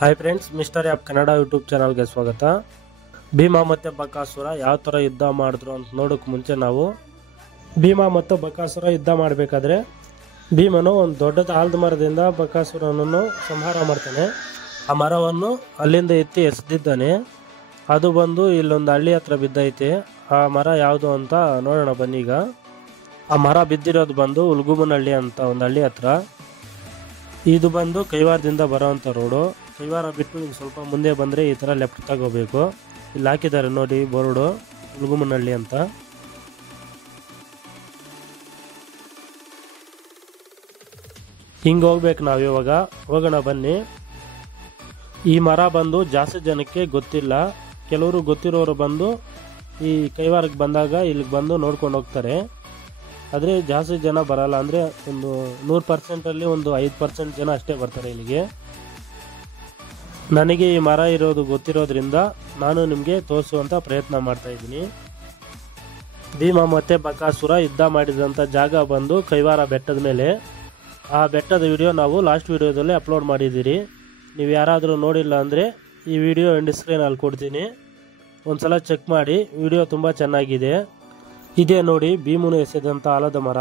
Hi friends, mister app Kannada YouTube ಚಾನಲ್ಗೆ ಸ್ವಾಗತ. ಭೀಮಾ ಮತ್ತು ಬಕಾಸುರ ಯಾವ ಥರ ಯುದ್ಧ ಮಾಡಿದ್ರು ಅಂತ ನೋಡೋಕ್ಕೆ ಮುಂಚೆ ನಾವು ಭೀಮಾ ಮತ್ತು ಬಕಾಸುರ ಯುದ್ಧ ಮಾಡಬೇಕಾದ್ರೆ ಭೀಮನು ಒಂದು ದೊಡ್ಡದ ಆಲದ ಮರದಿಂದ ಬಕಾಸುರನನ್ನು ಸಂಹಾರ ಮಾಡ್ತಾನೆ. ಆ ಮರವನ್ನು ಅಲ್ಲಿಂದ ಎತ್ತಿ ಎಸೆದಿದ್ದಾನೆ. ಅದು ಬಂದು ಇಲ್ಲೊಂದು ಹಳ್ಳಿ ಹತ್ರ ಬಿದ್ದೈತೆ. ಆ ಮರ ಯಾವುದು ಅಂತ ನೋಡೋಣ ಬನ್ನೀಗ. ಆ ಮರ ಬಿದ್ದಿರೋದು ಬಂದು ಉಲ್ಗುಮನಹಳ್ಳಿ ಅಂತ ಒಂದು ಹಳ್ಳಿ ಹತ್ರ. ಇದು ಬಂದು ಕೈವಾರದಿಂದ ಬರೋವಂಥ ರೋಡು. ಕೈವಾರ ಬಿಟ್ಟು ನೀವು ಸ್ವಲ್ಪ ಮುಂದೆ ಬಂದರೆ ಈ ಥರ ಲೆಫ್ಟ್ ತಗೋಬೇಕು. ಇಲ್ಲಿ ಹಾಕಿದ್ದಾರೆ ನೋಡಿ ಬೋರ್ಡು, ಉಲ್ಗುಮನಹಳ್ಳಿ ಅಂತ. ಹಿಂಗೆ ಹೋಗ್ಬೇಕು ನಾವು ಇವಾಗ. ಹೋಗೋಣ ಬನ್ನಿ. ಈ ಮರ ಬಂದು ಜಾಸ್ತಿ ಜನಕ್ಕೆ ಗೊತ್ತಿಲ್ಲ. ಕೆಲವರು ಗೊತ್ತಿರೋರು ಬಂದು ಈ ಕೈವಾರಕ್ಕೆ ಬಂದಾಗ ಇಲ್ಲಿಗೆ ಬಂದು ನೋಡ್ಕೊಂಡು ಹೋಗ್ತಾರೆ. ಆದರೆ ಜಾಸ್ತಿ ಜನ ಬರಲ್ಲ. ಅಂದರೆ ಒಂದು 100%ಅಲ್ಲಿ ಒಂದು 5% ಜನ ಅಷ್ಟೇ ಬರ್ತಾರೆ ಇಲ್ಲಿಗೆ. ನನಗೆ ಈ ಮರ ಇರೋದು ಗೊತ್ತಿರೋದ್ರಿಂದ ನಾನು ನಿಮಗೆ ತೋರಿಸುವಂಥ ಪ್ರಯತ್ನ ಮಾಡ್ತಾ ಇದ್ದೀನಿ. ಭೀಮಾ ಮತ್ತು ಬಕಾಸುರ ಯುದ್ಧ ಮಾಡಿದಂಥ ಜಾಗ ಬಂದು ಕೈವಾರ ಬೆಟ್ಟದ ಮೇಲೆ. ಆ ಬೆಟ್ಟದ ವಿಡಿಯೋ ನಾವು ಲಾಸ್ಟ್ ವಿಡಿಯೋದಲ್ಲಿ ಅಪ್ಲೋಡ್ ಮಾಡಿದ್ದೀರಿ. ನೀವು ಯಾರಾದರೂ ನೋಡಿಲ್ಲ ಅಂದರೆ ಈ ವಿಡಿಯೋ ಎಂಡ್ ಸ್ಕ್ರೀನಲ್ಲಿ ಕೊಡ್ತೀನಿ, ಒಂದು ಸಲ ಚೆಕ್ ಮಾಡಿ. ವಿಡಿಯೋ ತುಂಬ ಚೆನ್ನಾಗಿದೆ. ಇದೇ ನೋಡಿ ಭೀಮನು ಎಸೆದಂಥ ಆಲದ ಮರ.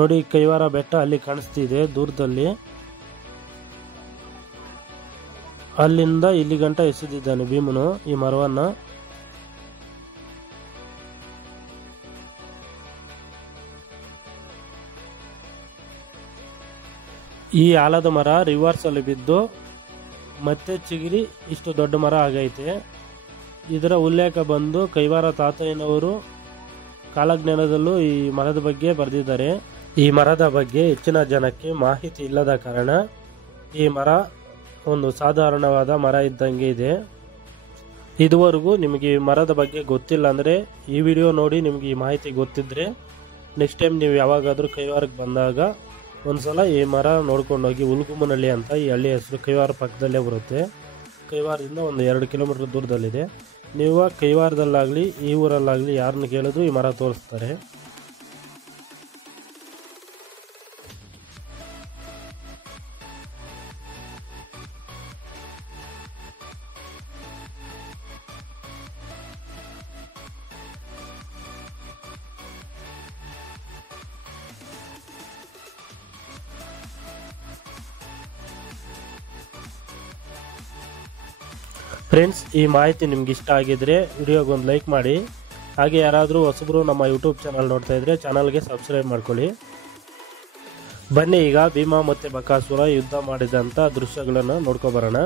ನೋಡಿ ಕೈವಾರ ಬೆಟ್ಟ ಅಲ್ಲಿ ಕಾಣಿಸ್ತಿದೆ ದೂರದಲ್ಲಿ. ಅಲ್ಲಿಂದ ಇಲ್ಲಿ ಗಂಟ ಎಸೆದಿದ್ದಾನೆ ಭೀಮನು ಈ ಮರವನ್ನು. ಈ ಆಲದ ಮರ ರಿವರ್ಸ್ ಅಲ್ಲಿ ಬಿದ್ದು ಮತ್ತೆ ಚಿಗಿರಿ ಇಷ್ಟು ದೊಡ್ಡ ಮರ ಆಗೈತೆ. ಇದರ ಉಲ್ಲೇಖ ಬಂದು ಕೈವಾರ ತಾತಯ್ಯನವರು ಕಾಲಜ್ಞಾನದಲ್ಲೂ ಈ ಮರದ ಬಗ್ಗೆ ಬರೆದಿದ್ದಾರೆ. ಈ ಮರದ ಬಗ್ಗೆ ಹೆಚ್ಚಿನ ಜನಕ್ಕೆ ಮಾಹಿತಿ ಇಲ್ಲದ ಕಾರಣ ಈ ಮರ ಒಂದು ಸಾಧಾರಣವಾದ ಮರ ಇದ್ದಂಗೆ ಇದೆ. ಇದುವರೆಗೂ ನಿಮಗೆ ಈ ಮರದ ಬಗ್ಗೆ ಗೊತ್ತಿಲ್ಲ ಅಂದರೆ ಈ ವಿಡಿಯೋ ನೋಡಿ ನಿಮಗೆ ಈ ಮಾಹಿತಿ ಗೊತ್ತಿದ್ರೆ ನೆಕ್ಸ್ಟ್ ಟೈಮ್ ನೀವು ಯಾವಾಗಾದರೂ ಕೈವಾರಕ್ಕೆ ಬಂದಾಗ ಒಂದ್ಸಲ ಈ ಮರ ನೋಡ್ಕೊಂಡೋಗಿ. ಉಲ್ಗುಮನಹಳ್ಳಿ ಅಂತ ಈ ಹಳ್ಳಿ ಹೆಸರು ಕೈವಾರ ಪಕ್ಕದಲ್ಲೇ ಬರುತ್ತೆ. ಕೈವಾರದಿಂದ ಒಂದು 2 ಕಿಲೋಮೀಟರ್ ದೂರದಲ್ಲಿದೆ. ನೀವು ಕೈವಾರದಲ್ಲಾಗಲಿ ಈ ಊರಲ್ಲಾಗಲಿ ಯಾರನ್ನ ಕೇಳಿದ್ರು ಈ ಮರ ತೋರಿಸ್ತಾರೆ. ಫ್ರೆಂಡ್ಸ್, ಈ ಮಾಹಿತಿ ನಿಮ್ಗೆ ಇಷ್ಟ ಆಗಿದ್ರೆ ವಿಡಿಯೋಗೆ ಒಂದು ಲೈಕ್ ಮಾಡಿ. ಹಾಗೆ ಯಾರಾದರೂ ಹೊಸಬರು ನಮ್ಮ ಯೂಟ್ಯೂಬ್ ಚಾನಲ್ ನೋಡ್ತಾ ಇದ್ರೆ ಚಾನಲ್ಗೆ ಸಬ್ಸ್ಕ್ರೈಬ್ ಮಾಡ್ಕೊಳ್ಳಿ. ಬನ್ನಿ ಈಗ ಭೀಮಾ ಮತ್ತು ಬಕಾಸುರ ಯುದ್ಧ ಮಾಡಿದಂಥ ದೃಶ್ಯಗಳನ್ನು ನೋಡ್ಕೊಬರೋಣ.